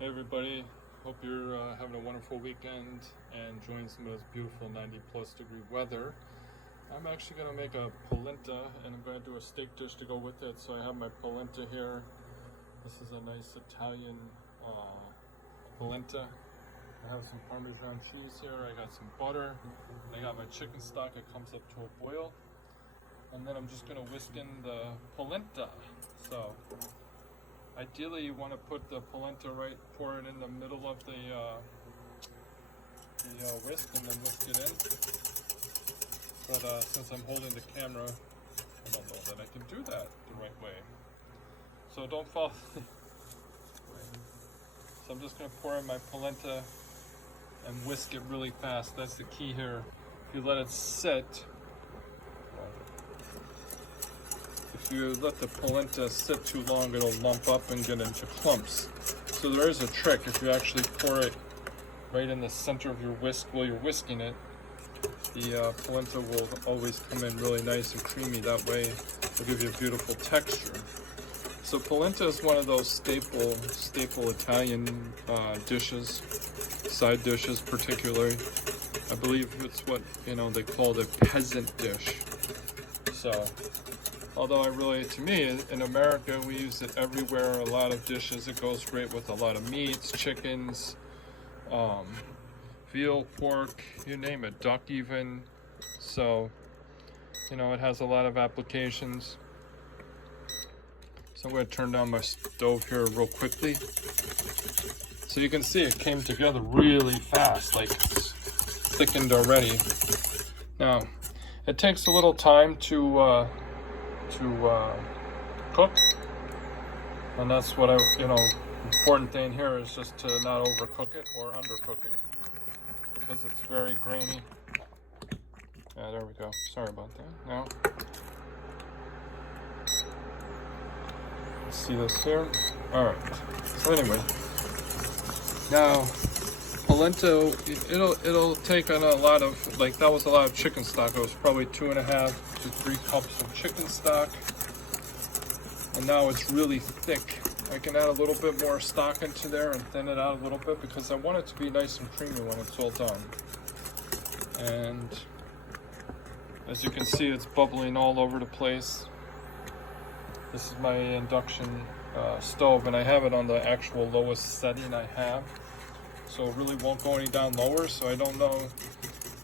Hey everybody, hope you're having a wonderful weekend and enjoying some of this beautiful 90+ degree weather. I'm actually going to make a polenta and I'm going to do a steak dish to go with it. So I have my polenta here. This is a nice Italian polenta. I have some Parmesan cheese here, I got some butter, and I got my chicken stock. It comes up to a boil. And then I'm just going to whisk in the polenta. So ideally, you want to put the polenta pour it in the middle of the whisk and then whisk it in. But since I'm holding the camera, I don't know that I can do that the right way. So don't fall. So I'm just going to pour in my polenta and whisk it really fast. That's the key here. If you let it sit, if you let the polenta sit too long, it'll lump up and get into clumps. So there is a trick. If you actually pour it right in the center of your whisk while you're whisking it, the polenta will always come in really nice and creamy. That way it'll give you a beautiful texture. So polenta is one of those staple Italian dishes, side dishes particularly. I believe it's what they call the peasant dish. So although to me, in America, we use it everywhere, a lot of dishes. It goes great with a lot of meats, chickens, veal, pork, you name it, duck even. So, it has a lot of applications. So I'm going to turn down my stove here real quickly. So you can see it came together really fast, like it's thickened already. Now, it takes a little time to cook, and that's what important thing here is just to not overcook it or undercook it, because it's very grainy. Yeah, there we go. Sorry about that. Now, let's see this here. All right. So anyway, now polenta, it'll take on a lot of, that was a lot of chicken stock. It was probably 2.5 to 3 cups of chicken stock. And now it's really thick. I can add a little bit more stock into there and thin it out a little bit because I want it to be nice and creamy when it's all done. And as you can see, it's bubbling all over the place. This is my induction stove, and I have it on the actual lowest setting I have. So it really won't go any down lower, so I don't know,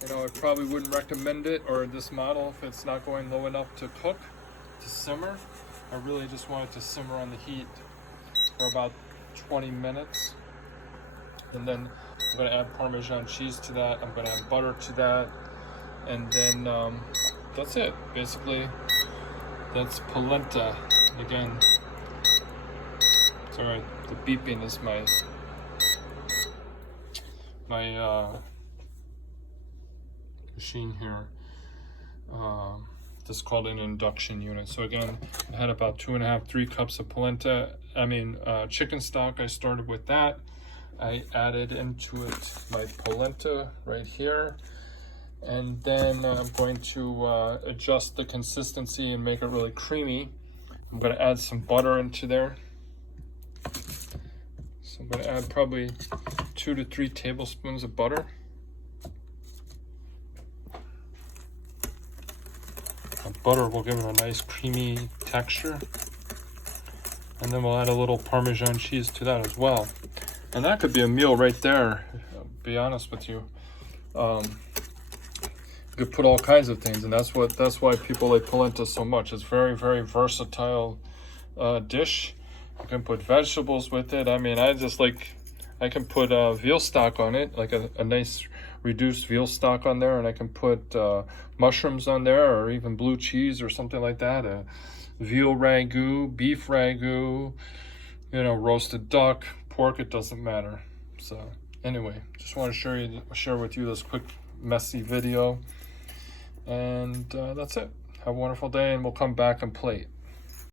I probably wouldn't recommend it, or this model, if it's not going low enough to cook, to simmer. I really just want it to simmer on the heat for about 20 minutes. And then I'm going to add Parmesan cheese to that, I'm going to add butter to that, and then that's it. Basically, that's polenta. Again, sorry, the beeping is my machine here. This is called an induction unit. So again, I had about 2.5-3 cups of polenta. Chicken stock. I started with that. I added into it my polenta right here, and then I'm going to adjust the consistency and make it really creamy. I'm going to add some butter into there. So I'm going to add probably 2 to 3 tablespoons of butter. Butter will give it a nice creamy texture. And then we'll add a little Parmesan cheese to that as well. And that could be a meal right there, I'll be honest with you. You could put all kinds of things, and that's why people like polenta so much. It's very, very versatile dish. You can put vegetables with it. I can put veal stock on it, like a nice reduced veal stock on there, and I can put mushrooms on there, or even blue cheese or something like that. A veal ragu, beef ragu, roasted duck, pork, it doesn't matter. So anyway, just want to share with you this quick messy video, and that's it. Have a wonderful day, and we'll come back and plate.